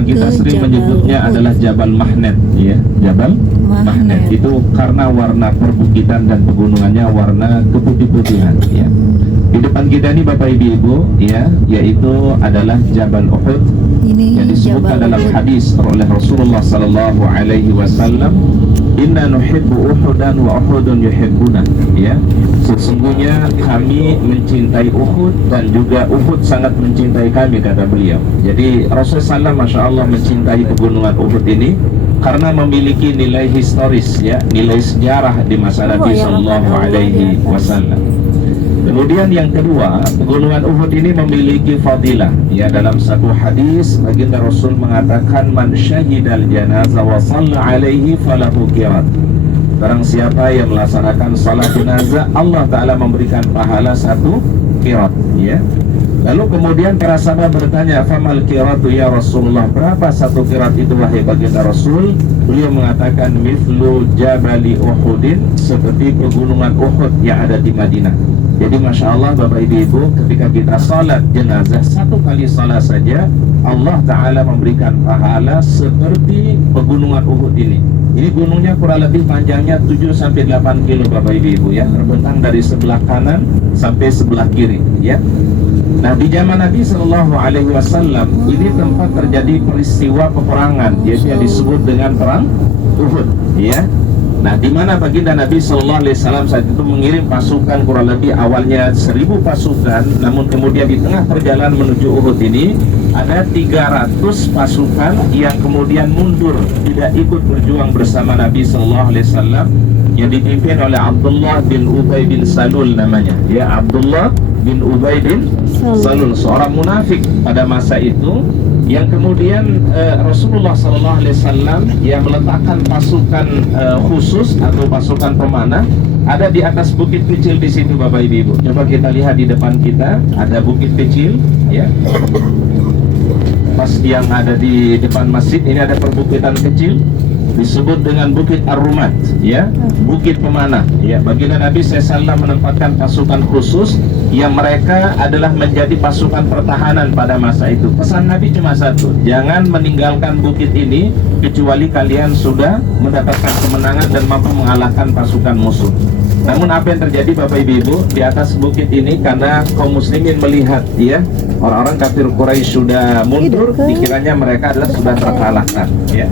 orang kita sering menyebutnya adalah Jabal Mahnet, ya, Jabal Mahnet. Itu karena warna perbukitan dan pegunungannya warna keputih-putihan, ya. Di depan kita ini Bapak Ibu, ya, yaitu adalah Jabal Uhud. Ini yang disebutkan dalam hadis oleh Rasulullah sallallahu alaihi wasallam, "Inna nuhibbu Uhudan wa Uhudun yuhibbuna." Ya, sesungguhnya kami mencintai Uhud dan juga Uhud sangat mencintai kami, kata beliau. Jadi Rasulullah sallallahu, masya Allah, mencintai pegunungan Uhud ini karena memiliki nilai historis, ya, nilai sejarah di masa Nabi sallallahu alaihi wasallam. Kemudian yang kedua, pegunungan Uhud ini memiliki fadilah. Ya, dalam satu hadis baginda Rasul mengatakan, "Man syahidal janazah wa shalla alaihi falahu qirat." Barang siapa yang melaksanakan salat jenazah, Allah Ta'ala memberikan pahala satu qirat, ya. Lalu kemudian para sahabat bertanya, "Famal qiratu ya Rasulullah?" Berapa satu qirat itu wahai baginda Rasul? Beliau mengatakan, "Mithlu jabali Uhudin," seperti pegunungan Uhud yang ada di Madinah. Jadi Masya Allah Bapak Ibu, ketika kita salat jenazah, satu kali salat saja Allah Ta'ala memberikan pahala seperti pegunungan Uhud ini. Ini gunungnya kurang lebih panjangnya 7-8 kilo Bapak Ibu, ya, terbentang dari sebelah kanan sampai sebelah kiri, ya. Nah, di zaman Nabi Shallallahu Alaihi Wasallam ini tempat terjadi peristiwa peperangan, yaitu yang disebut dengan perang Uhud, ya. Nah, di mana baginda Nabi Shallallahu Alaihi Wasallam saat itu mengirim pasukan kurang lebih awalnya 1000 pasukan, namun kemudian di tengah perjalanan menuju Uhud ini ada 300 pasukan yang kemudian mundur, tidak ikut berjuang bersama Nabi Shallallahu Alaihi Wasallam, yang dipimpin oleh Abdullah bin Ubay bin Salul namanya, ya, Abdullah bin Ubay bin Salul, seorang munafik pada masa itu, yang kemudian Rasulullah SAW yang meletakkan pasukan khusus atau pasukan pemanah ada di atas bukit kecil di situ Bapak Ibu. Coba kita lihat di depan kita ada bukit kecil, ya. Pas yang ada di depan masjid ini ada perbukitan kecil disebut dengan Bukit Ar-Rumat, ya, bukit pemanah, ya. Baginda Nabi SAW menempatkan pasukan khusus yang mereka adalah menjadi pasukan pertahanan pada masa itu. Pesan Nabi cuma satu, jangan meninggalkan bukit ini kecuali kalian sudah mendapatkan kemenangan dan mampu mengalahkan pasukan musuh. Namun apa yang terjadi Bapak Ibu di atas bukit ini, karena kaum muslimin melihat, ya, orang-orang kafir Quraisy sudah mundur, dikiranya mereka adalah sudah terkalahkan, ya.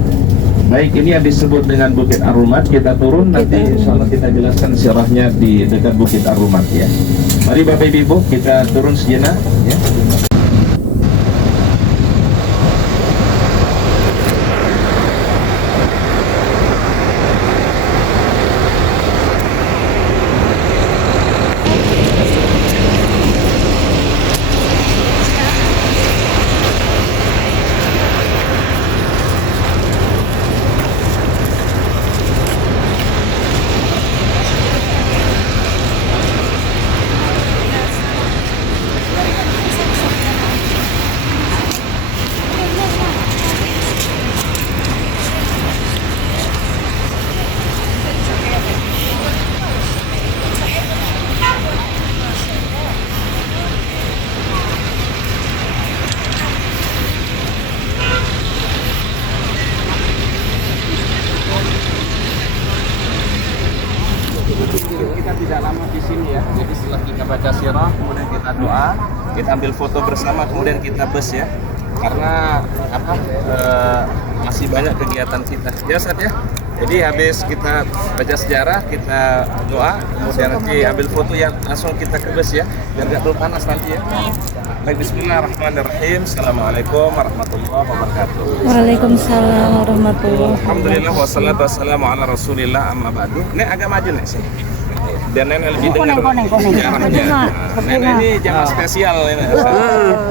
Baik, ini yang disebut dengan Bukit Ar-Rumat. Kita turun, nanti insya Allah kita jelaskan sirahnya di dekat Bukit Ar-Rumat, ya. Mari Bapak Ibu kita turun sejenak, ya. Kita tidak lama di sini, ya. Jadi setelah kita baca sirah, kemudian kita doa, kita ambil foto bersama, kemudian kita bus, ya. Karena apa? Masih banyak kegiatan kita. Ya, Ustaz, ya. Jadi habis kita baca sejarah, kita doa, kemudian nanti ambil foto, yang langsung kita ke bus, ya. Biar nggak terlalu panas nanti, ya. Baik, bismillahirrahmanirrahim. Assalamualaikum warahmatullahi wabarakatuh. Waalaikumsalam warahmatullahi wabarakatuh. Alhamdulillah wassalatu wassalamu ala rasulillah amma ba'du. Nek agak maju nek sini. Biar Nenek lebih dengar sejarahnya. Nenek ini jamaah spesial ini.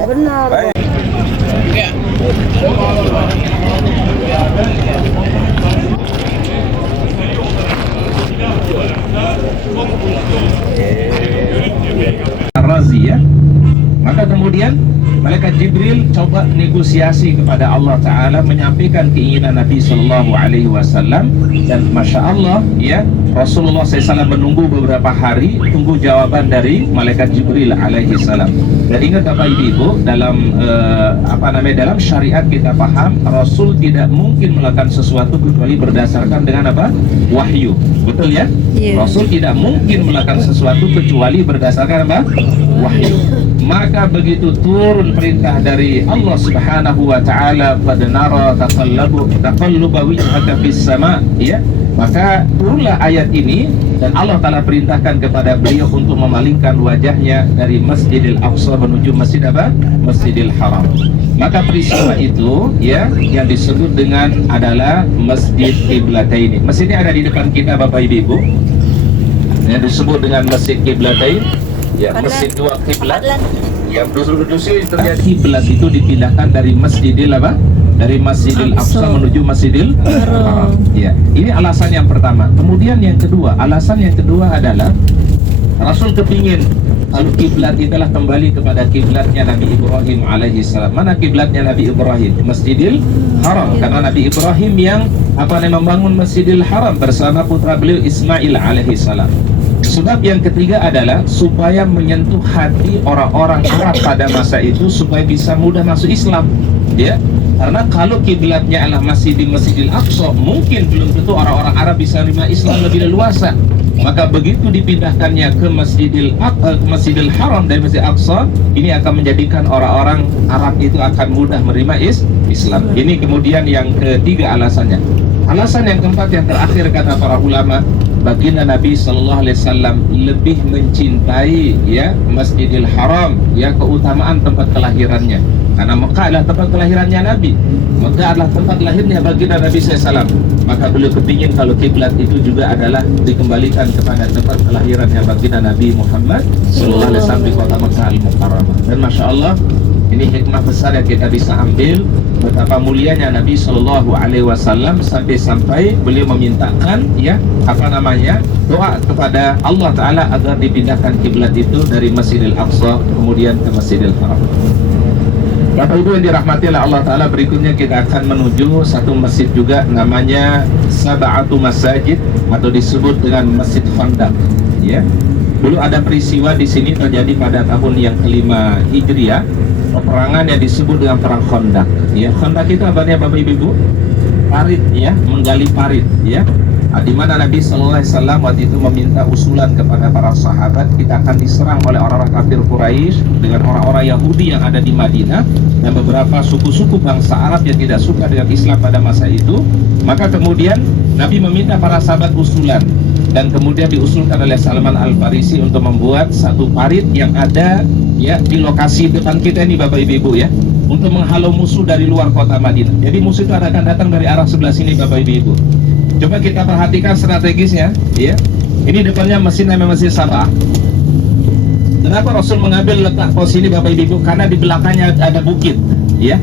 Benar. Baik. Ya. Ar-Razi, ya. Maka kemudian Malaikat Jibril coba negosiasi kepada Allah Ta'ala, menyampaikan keinginan Nabi Sallallahu Alaihi Wasallam, dan Masya Allah ya, Rasulullah SAW menunggu beberapa hari, tunggu jawaban dari Malaikat Jibril alaihi salam. Dan ingat Bapak Ibu, dalam dalam syariat kita paham, Rasul tidak mungkin melakukan sesuatu kecuali berdasarkan dengan apa? Wahyu. Betul ya? Iya. Rasul tidak mungkin melakukan sesuatu kecuali berdasarkan apa? Wahyu. Maka begitu turun perintah dari Allah Subhanahu wa taala, qad nara taqalluba wajhaka fis sama, ya. Maka turunlah ayat ini dan Allah Ta'ala perintahkan kepada beliau untuk memalingkan wajahnya dari Masjidil Aqsa menuju Masjid apa? Masjidil Haram. Maka peristiwa itu ya yang disebut dengan adalah Masjid Qiblatain. Masjid ini ada di depan kita Bapak Ibu. Yang disebut dengan Masjid Qiblatain, ya, masjid dua kiblat. Yang dulu terjadi kiblat itu dipindahkan dari Masjidil apa? Dari Masjidil Aqsa menuju Masjidil Haram. Ya, ini alasan yang pertama. Kemudian yang kedua, alasan yang kedua adalah Rasul kepingin kalau kiblat itulah kembali kepada kiblatnya Nabi Ibrahim alaihi salam. Mana kiblatnya Nabi Ibrahim? Masjidil Haram. Karena Nabi Ibrahim yang membangun Masjidil Haram bersama putra beliau Ismail alaihi salam. Sebab yang ketiga adalah supaya menyentuh hati orang-orang Arab pada masa itu supaya bisa mudah masuk Islam, ya. Karena kalau kiblatnya adalah masih di Masjidil Aqsa, mungkin belum tentu orang-orang Arab bisa menerima Islam lebih leluasa. Maka begitu dipindahkannya ke Masjidil Haram dari Masjid Aqsa, ini akan menjadikan orang-orang Arab itu akan mudah menerima Islam. Ini kemudian yang ketiga alasannya. Alasan yang keempat, yang terakhir kata para ulama, baginda Nabi Sallallahu Alaihi Wasallam lebih mencintai ya Masjidil Haram, ya, keutamaan tempat kelahirannya. Karena Mekah adalah tempat kelahirannya Nabi, Mekah adalah tempat lahirnya baginda Nabi SAW. Maka beliau kepingin kalau kiblat itu juga adalah dikembalikan kepada tempat kelahirannya baginda Nabi Muhammad Sallallahu Alaihi Wasallam di kota Mekah Al-Mukarramah. Dan Masya Allah, ini hikmah besar yang kita bisa ambil, betapa mulianya Nabi Sallallahu Alaihi Wasallam sampai beliau memintakan ya doa kepada Allah Ta'ala agar dipindahkan kiblat itu dari Masjidil Aqsa kemudian ke Masjidil Haram. Bapak Ibu yang dirahmati oleh Allah Ta'ala, berikutnya kita akan menuju satu masjid juga namanya Sab'atu Masajid atau disebut dengan Masjid Khandaq, ya. Dulu ada peristiwa di sini terjadi pada tahun yang kelima Hijriah, peperangan yang disebut dengan perang Khandaq, ya. Khandaq itu artinya Bapak Ibu parit, ya, menggali parit, ya. Di mana Nabi Sallallahu Alaihi Wasallam waktu itu meminta usulan kepada para sahabat, kita akan diserang oleh orang-orang kafir Quraisy dengan orang-orang Yahudi yang ada di Madinah dan beberapa suku-suku bangsa Arab yang tidak suka dengan Islam pada masa itu. Maka kemudian Nabi meminta para sahabat usulan, dan kemudian diusulkan oleh Salman Al-Farisi untuk membuat satu parit yang ada ya di lokasi depan kita ini Bapak Ibu ya, untuk menghalau musuh dari luar kota Madinah. Jadi musuh itu akan datang dari arah sebelah sini Bapak Ibu. Coba kita perhatikan strategisnya, ya. Ini depannya masjid namanya Masjid Sabah. Kenapa Rasul mengambil letak pos ini Bapak Ibu? Karena di belakangnya ada bukit, ya.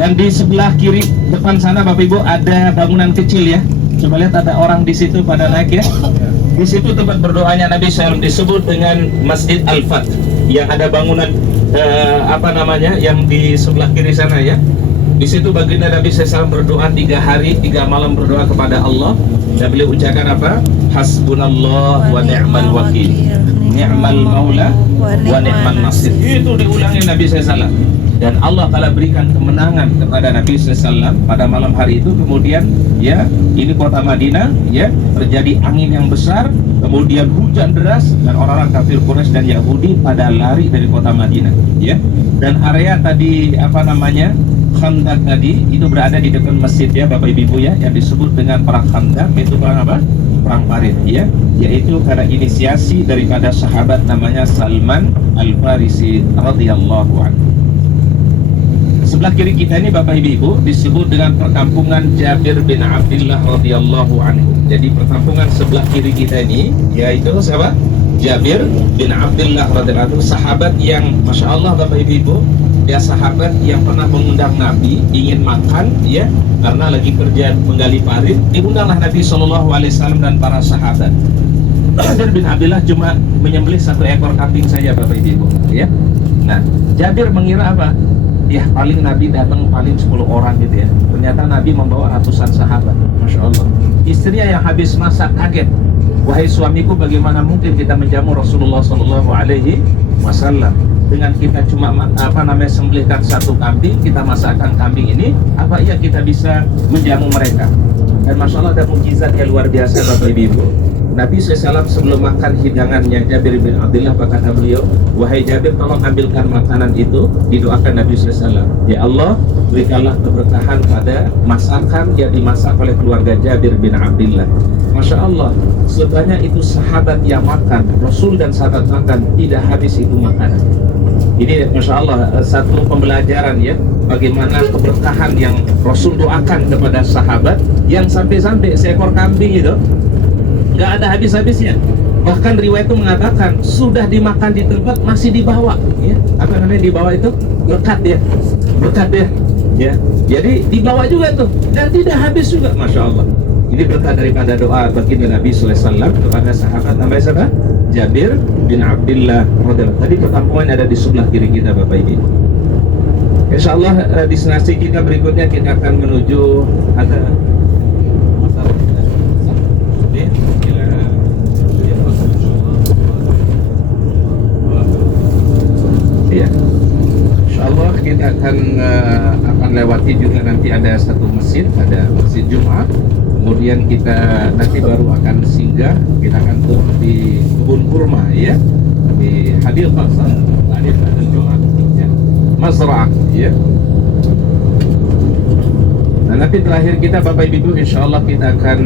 Dan di sebelah kiri depan sana Bapak Ibu ada bangunan kecil, ya. Coba lihat ada orang di situ pada naik, ya. Di situ tempat berdoanya Nabi SAW disebut dengan Masjid Al-Fat, yang ada bangunan yang di sebelah kiri sana, ya. Di situ baginda Nabi SAW berdoa 3 hari 3 malam berdoa kepada Allah, dan beliau ucapkan apa? Hasbunallah wa ni'mal wakil, ni'mal maula wa ni'mal nasir. Itu diulangi Nabi SAW, dan Allah Ta'ala berikan kemenangan kepada Nabi SAW pada malam hari itu. Kemudian ya, ini kota Madinah, ya, terjadi angin yang besar, kemudian hujan deras, dan orang-orang kafir Quraisy dan Yahudi pada lari dari kota Madinah, ya. Dan area tadi Khandaq tadi itu berada di depan masjid, ya Bapak Ibu ya, yang disebut dengan perang Khandaq. Itu perang apa? Perang parit, ya, yaitu karena inisiasi daripada sahabat namanya Salman Al-Farisi radhiyallahu anhu. Sebelah kiri kita ini Bapak Ibu disebut dengan perkampungan Jabir bin Abdullah radhiyallahu anhu. Jadi perkampungan sebelah kiri kita ini yaitu siapa? Jabir bin Abdullah radhiyallahu anhu, sahabat yang Masya Allah Bapak Ibu, dia sahabat yang pernah mengundang Nabi ingin makan, ya, karena lagi kerja menggali parit. Diundanglah Nabi SAW dan para sahabat. Jabir bin Abdullah cuma menyembelih 1 ekor kambing saja Bapak Ibu, ya. Nah, Jabir mengira apa? Ya paling Nabi datang paling 10 orang gitu ya. Ternyata Nabi membawa ratusan sahabat. Masya Allah. Istrinya yang habis masak kaget. Wahai suamiku, bagaimana mungkin kita menjamu Rasulullah Sallallahu Alaihi Wasallam dengan kita cuma sembelihkan 1 kambing, kita masakkan kambing ini, apa iya kita bisa menjamu mereka? Dan Masya Allah ada mukjizat yang luar biasa Bapak Ibu. Nabi SAW sebelum makan hidangannya Jabir bin Abdullah, kata beliau, wahai Jabir, tolong ambilkan makanan itu. Didoakan Nabi SAW, ya Allah, berikanlah keberkahan pada masakan yang dimasak oleh keluarga Jabir bin Abdullah. Masya Allah, sebanyak itu sahabat yang makan, Rasul dan sahabat makan, tidak habis itu makanan. Ini Masya Allah satu pembelajaran ya, bagaimana keberkahan yang Rasul doakan kepada sahabat, yang sampai-sampai seekor kambing itu nggak ada habis-habisnya. Bahkan riwayat itu mengatakan sudah dimakan di tempat masih dibawa, ya. Apa namanya dibawa itu? Berkat ya, berkat ya. Ya, jadi dibawa juga tuh dan tidak habis juga, Masya Allah. Ini berkat daripada doa baginda Nabi SAW kepada sahabat namanya siapa? Jabir bin Abdullah radhiyallahu. Tadi perkampungan ada di sebelah kiri kita Bapak Ibu. Insya Allah destinasi kita berikutnya kita akan menuju ada ya, Insya Allah kita akan lewati juga nanti ada satu masjid, ada masjid Jumat. Kemudian kita nanti baru akan singgah, kita akan turun di kebun kurma ya, di Hadiqah Jumat ya, Mazra'ah ya. Nah, nanti terakhir kita Bapak Ibu, Insya Allah kita akan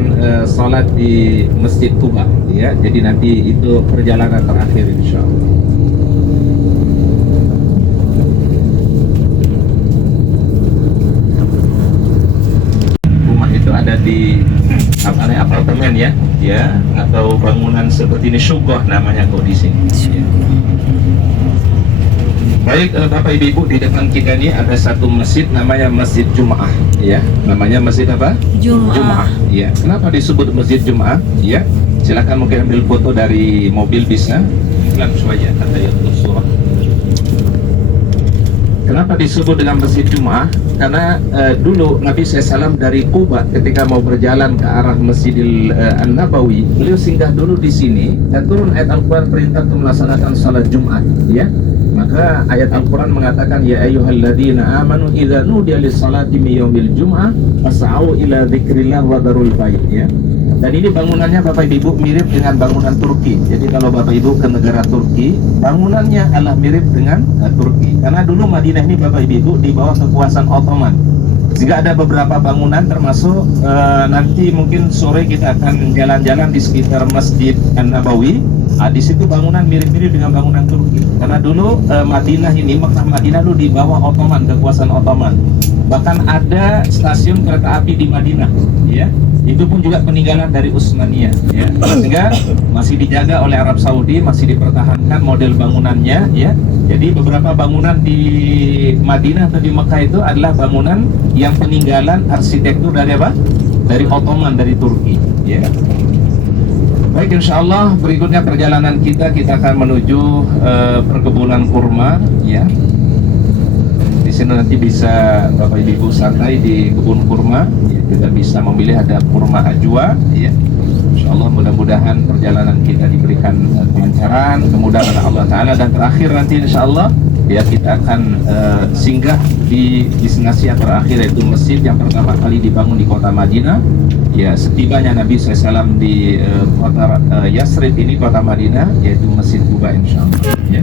salat di Masjid Quba ya. Jadi nanti itu perjalanan terakhir Insya Allah. Rumah itu ada di apartemen ya, ya, atau bangunan seperti ini, syugoh namanya kok di sini. Ya. Baik Bapak Ibu, di depan kita ini ada satu masjid namanya Masjid Jum'ah ya. Namanya masjid apa? Jum'ah. Ya. Kenapa disebut Masjid Jum'ah? Ya. Silakan mungkin ambil foto dari mobil bisa. Pelan saja kata ya surah. Kenapa disebut dengan Masjid Jum'ah? Karena dulu Nabi SAW dari Quba ketika mau berjalan ke arah Masjidil An-Nabawi, beliau singgah dulu di sini dan turun ayat Al-Quran perintah untuk melaksanakan salat Jumat ya. Maka ayat Al-Quran mengatakan, ya ayyuhalladzina amanu idza nudiya lis-salati min yaumil jum'ah fas'au ila dzikrillah wa dzarul bait ya. Dan ini bangunannya Bapak Ibu mirip dengan bangunan Turki. Jadi kalau Bapak Ibu ke negara Turki, bangunannya adalah mirip dengan Turki. Karena dulu Madinah ini Bapak Ibu di bawah kekuasaan Ottoman. Sehingga ada beberapa bangunan termasuk nanti mungkin sore kita akan jalan-jalan di sekitar Masjid An-Nabawi. Di situ bangunan mirip-mirip dengan bangunan Turki. Karena dulu Madinah ini, Mekah Madinah dulu di bawah Ottoman, kekuasaan Ottoman. Bahkan ada stasiun kereta api di Madinah, ya. Itu pun juga peninggalan dari Utsmaniyah, ya. Sehingga masih dijaga oleh Arab Saudi, masih dipertahankan model bangunannya, ya. Jadi beberapa bangunan di Madinah atau di Mekah itu adalah bangunan yang peninggalan arsitektur dari apa? Dari Ottoman, dari Turki, ya. Baik, Insya Allah berikutnya perjalanan kita akan menuju perkebunan kurma, ya. Di sini nanti bisa Bapak Ibu santai di kebun kurma, ya. Kita bisa memilih ada kurma ajwa, ya. Insya Allah mudah-mudahan perjalanan kita diberikan kelancaran, kemudahan oleh Allah Taala, dan terakhir nanti Insya Allah ya kita akan singgah di destinasi yang terakhir, yaitu masjid yang pertama kali dibangun di kota Madinah. Ya, setibanya Nabi SAW di kota Yasrib ini, kota Madinah, yaitu Masjid Quba Insya Allah. Ya.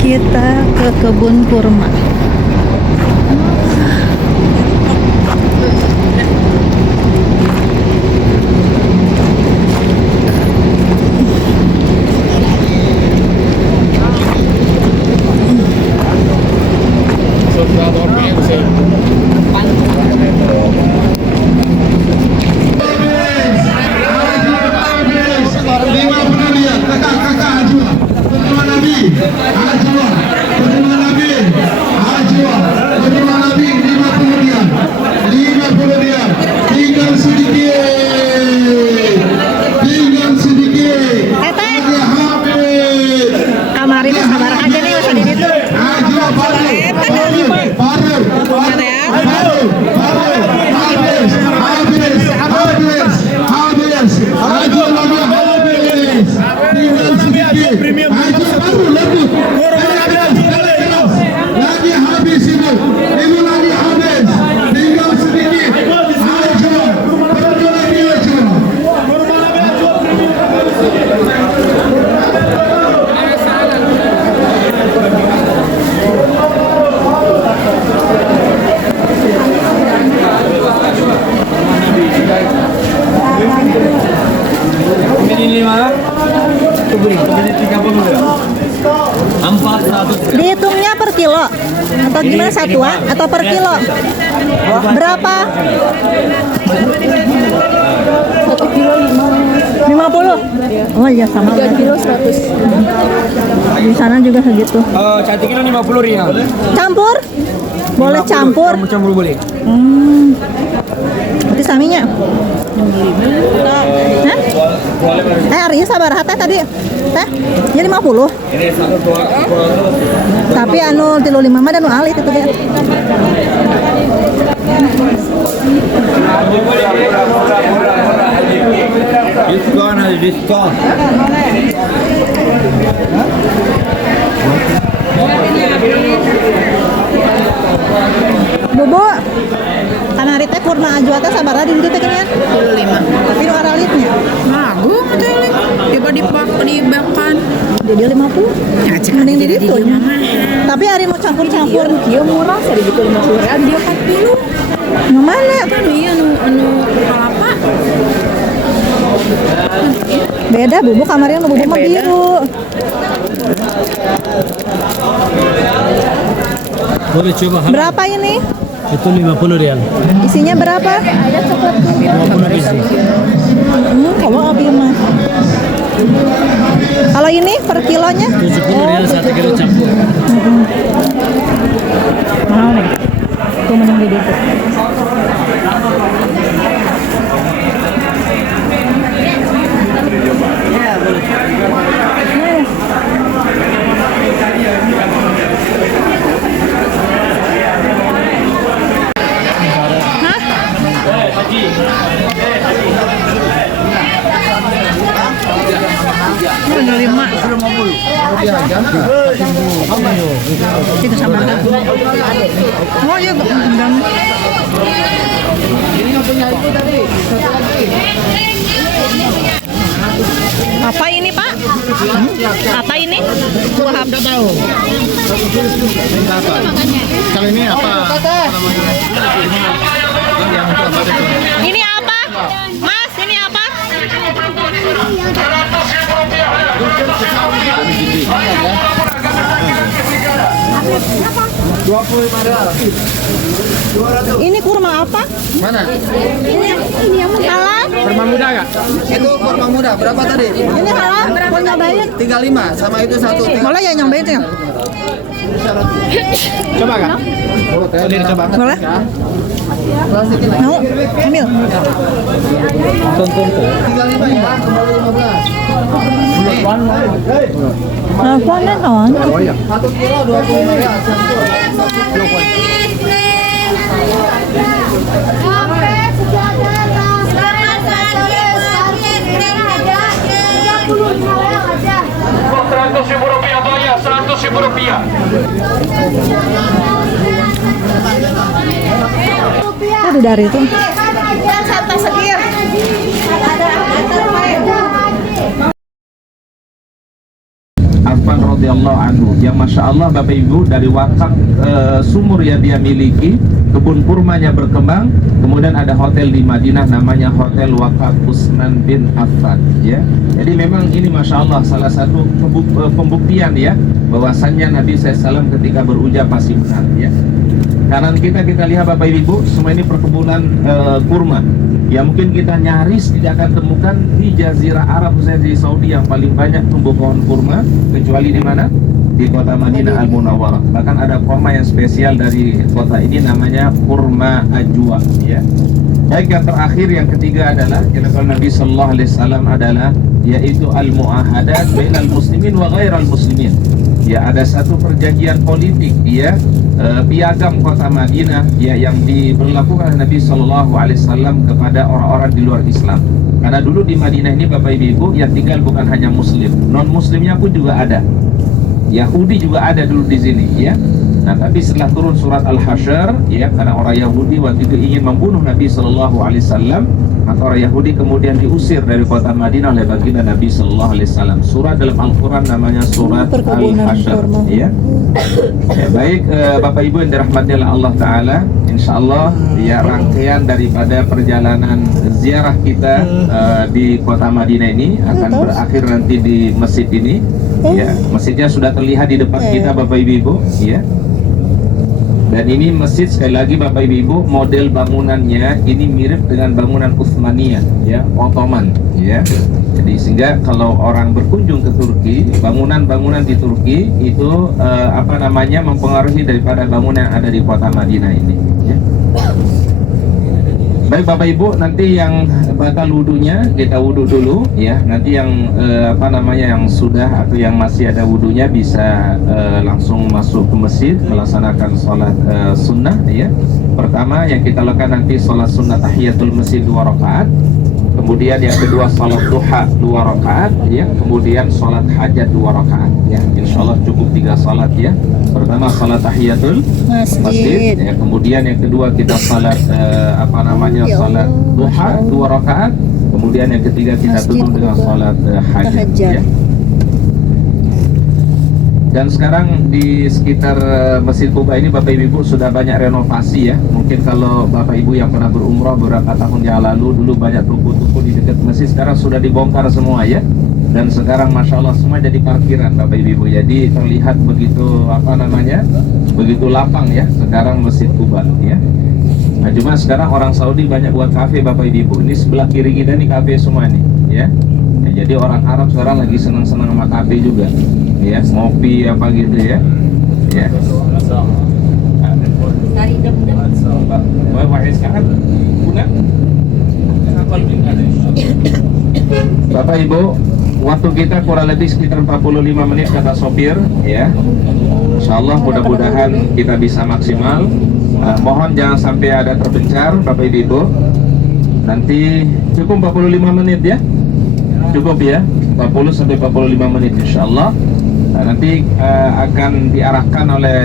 Kita ke kebun kurma. habis. Tinggal sedikit. Ayo baru lebih. Lagi habis itu. Itu lagi habis. Tinggal sedikit. Ayo. Baru lagi ayo. Dihitungnya per kilo atau gimana, satuan atau per kilo? Berapa? 1 kilo 50? Oh iya sama. 3 kilo 100. Di sana juga segitu. 1 kilo 50 rial. Campur? Boleh campur? Campur boleh. Berarti saminya? Hah? Arya sabar teh tadi. Teh? Ya 50. Ini satu tua. Tapi anu 35 mah dan alit itu ya. Diskon ada diskon. Bobo. Kan hari teh kurma ajwa teh sabaraha di dieu teh kan? 25. Tapi nu aralitnya. Agung teh coba dibakan. Jadi 50. Ya cek Mending di ditu nya. Tapi hari nu campur-campur Dia murah sih gitu 50 real dia 40. nu mana? Kan iya anu kelapa. Beda Bobo kamarnya nu Bobo mah beda. biru. Boleh coba. Berapa ini? Itu 50 rial. Isinya berapa? 50 biji. Kalau api mah. Kalau ini per kilonya? 70 rial 1 kilo campur. Mahal nih. Tuh mending di ditu. Menerima itu sama kan? Oh iya, dan apa ini Pak? Apa ini? Wahab tahu. Kalau ini apa? Ini apa? Mas, ini apa? Ini kurma apa? Mana? Ini yang halal? Kurma muda enggak? Itu kurma muda. Berapa tadi? Ini halal? Mau nyobain? 35 sama itu satu. Boleh ya nyobain ya? Coba enggak? Boleh dicoba. Boleh? Mau? Ambil. 35 ya, kembali 15. Telepon deh kawan. 1 kilo 25 ya. Ada dari itu. Affan radhiyallahu anhu yang masya Allah Bapak Ibu dari wakaf sumur yang dia miliki, kebun kurmanya berkembang, kemudian ada hotel di Madinah namanya Hotel Wakaf Utsman bin Affan ya. Jadi memang ini masya Allah salah satu pembuktian ya bahwasannya Nabi SAW ketika berujar pasti benar ya. Kanan kita lihat Bapak Ibu semua ini perkebunan kurma. Ya mungkin kita nyaris tidak akan temukan di Jazirah Arab, khususnya di Saudi yang paling banyak tumbuh pohon kurma, kecuali di mana? Di kota Madinah Al-Munawwarah. Bahkan ada kurma yang spesial dari kota ini namanya kurma ajwa ya. Baik, yang terakhir yang ketiga adalah kata Nabi sallallahu alaihi wasallam adalah yaitu al-muahadat bainal muslimin wa ghairal muslimin. ya ada satu perjanjian politik ya, piagam kota Madinah ya yang diberlakukan oleh Nabi Shallallahu Alaihi Wasallam kepada orang-orang di luar Islam. Karena dulu di Madinah ini Bapak Ibu yang tinggal bukan hanya Muslim, non Muslimnya pun juga ada. Yahudi juga ada dulu di sini ya. Nah, tapi setelah turun surat Al-Hasyr ya, karena orang Yahudi waktu itu ingin membunuh Nabi Shallallahu Alaihi Wasallam, maka orang Yahudi kemudian diusir dari kota Madinah oleh baginda Nabi Shallallahu Alaihi Wasallam. Surat dalam Al-Quran namanya surat Al-Hasyr ya. Ya, baik Bapak Ibu yang dirahmati oleh Allah Taala, insya Allah ya rangkaian daripada perjalanan ziarah kita di kota Madinah ini akan berakhir nanti di masjid ini. Ya, masjidnya sudah terlihat di depan kita Bapak Ibu ya. Dan ini masjid sekali lagi Bapak Ibu, model bangunannya ini mirip dengan bangunan Utsmaniyah ya, Ottoman ya. Jadi sehingga kalau orang berkunjung ke Turki, bangunan-bangunan di Turki itu mempengaruhi daripada bangunan yang ada di kota Madinah ini ya. Baik Bapak Ibu, nanti yang batal wudunya kita wudu dulu ya. Nanti yang yang sudah atau yang masih ada wudunya bisa langsung masuk ke masjid melaksanakan sholat sunnah ya. Pertama yang kita lakukan nanti sholat sunnah tahiyatul masjid 2 rakaat. Kemudian yang kedua sholat duha 2 rakaat ya. Kemudian sholat hajat 2 rakaat ya. Insya Allah cukup 3 sholat ya. Pertama sholat tahiyatul masjid ya. Kemudian yang kedua kita sholat sholat duha 2 rakaat. Kemudian yang ketiga kita tutup dengan sholat hajat ya. Dan sekarang di sekitar Masjid Quba ini Bapak Ibu sudah banyak renovasi ya. Mungkin kalau Bapak Ibu yang pernah berumrah beberapa tahun yang lalu, dulu banyak toko-toko di dekat masjid, sekarang sudah dibongkar semua ya. Dan sekarang Masya Allah semua jadi parkiran Bapak Ibu. Jadi terlihat begitu begitu lapang ya sekarang Masjid Quba ya. Nah cuma sekarang orang Saudi banyak buat kafe Bapak Ibu. Ini sebelah kiri kita nih kafe semua nih ya. Nah, jadi orang Arab sekarang lagi senang-senang sama kafe juga ya, ngopi apa gitu ya. Ya. Bapak Ibu, waktu kita kurang lebih sekitar 45 menit kata sopir ya. Insyaallah mudah-mudahan kita bisa maksimal. Mohon jangan sampai ada terpencar Bapak Ibu. Nanti cukup 45 menit ya. Cukup ya, 40 sampai 45 menit insyaallah. Nanti akan diarahkan oleh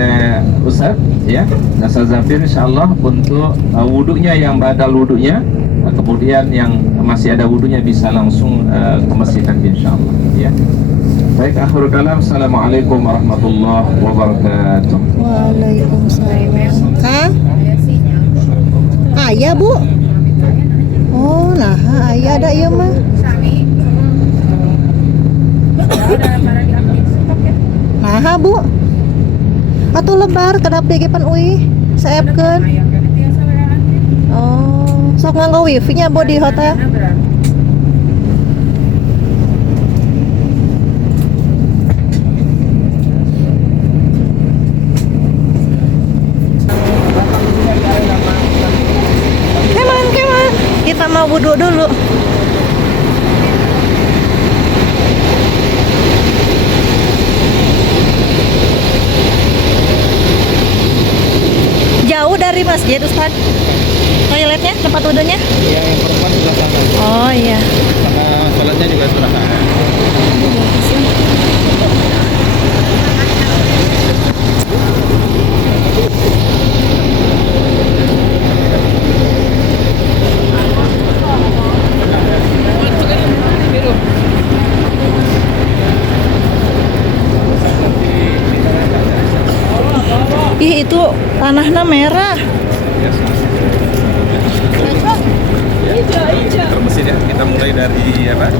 Ustaz ya, Ustaz Zafir insyaallah untuk wudunya yang badal wudunya. Kemudian yang masih ada wudunya bisa langsung ke masjid nanti insyaallah ya. Baik, akhirul kalam. Assalamualaikum warahmatullahi wabarakatuh. Waalaikumsalam. Kak? Ayah Bu? Oh nah, ayah ada iya mah. Nah Bu, atau lebar kedap degepan ui saepkeun. Oh, sok nganggo wifi nya Bu di hotel. Keman, kita mau wudu dulu. Jauh dari masjid Ustaz? Toiletnya, tempat wudhunya? Iya, yang perempuan sebelah sana. Oh iya. Sama sholatnya juga sebelah sana. Ih itu tanahnya merah. Mesin ya, kita mulai dari apa?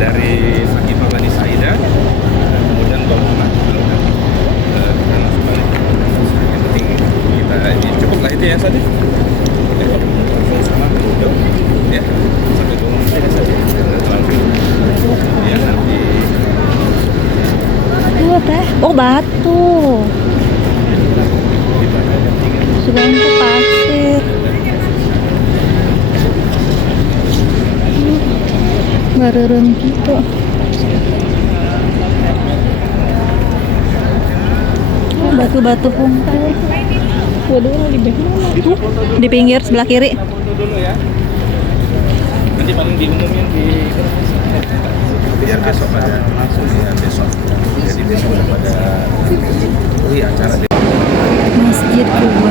Dari Sakifah Bani Sa'idah, kemudian Bapak kita langsung balik. Yang penting kita ini cukup lah itu ya tadi. Ya, sampai dulu saja. Ya nanti. Aduh teh, oh batu. Sudah itu pasir. Bareng gitu. Batu-batu kumpul. Waduh, di bawah mana? Di pinggir sebelah kiri. Foto dulu ya. Nanti paling diumumin di biar besok ada langsung ya besok. Jadi besok udah pada acara Masjid Kuba.